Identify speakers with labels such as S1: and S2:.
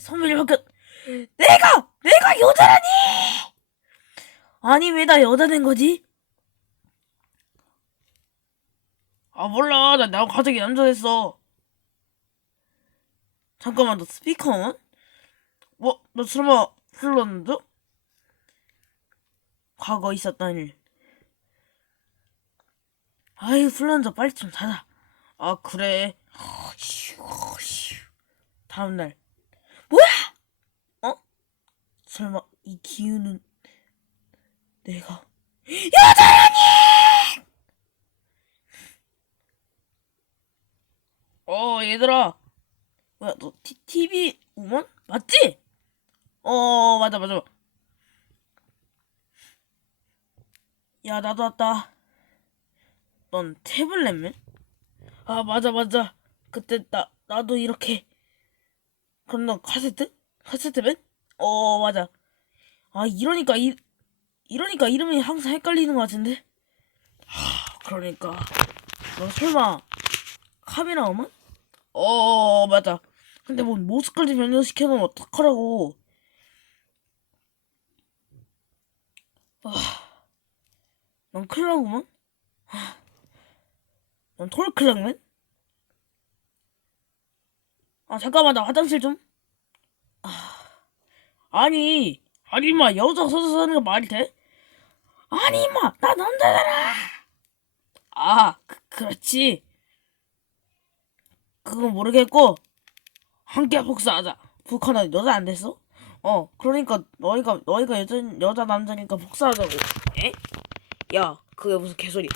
S1: 선배님 학교 내가 내가 여자라니 아니 왜 나 여자 된 거지? 아 몰라 나, 나 갑자기 남자 됐어 잠깐만 너 스피커는? 뭐? 너 설마 불렀는데? 과거 있었던 일 아이 불렀는데 빨리 좀 자자 아 그래 다음날 뭐야? 어? 설마 이 기운은 내가 여자라니! 어 얘들아 뭐야 너 티, TV 우먼? 맞지? 어 맞아 맞아 야 나도 왔다 넌 태블릿맨? 아 맞아 맞아 그때 나 나도 이렇게 그럼 넌 카세트? 카세트맨? 어 맞아. 아 이러니까 이 이러니까 이름이 항상 헷갈리는 것 같은데? 하 그러니까. 너 설마 카메라만? 어 맞아. 근데 뭐 모습까지 변경시켜놓으면 어떡하라고. 아, 넌 클라구만? 넌 톨클락맨? 아 잠깐만 나 화장실 좀. 아, 아니 아니 마 여자 서서 사는 거 말이 돼? 아니 마 나 남자잖아 아 그, 그렇지 그건 모르겠고 함께 복수하자 북한은 여자 안 됐어? 어 그러니까 너희가 너희가 여자 여자 남자니까 복수하자고 에? 야 그게 무슨 개소리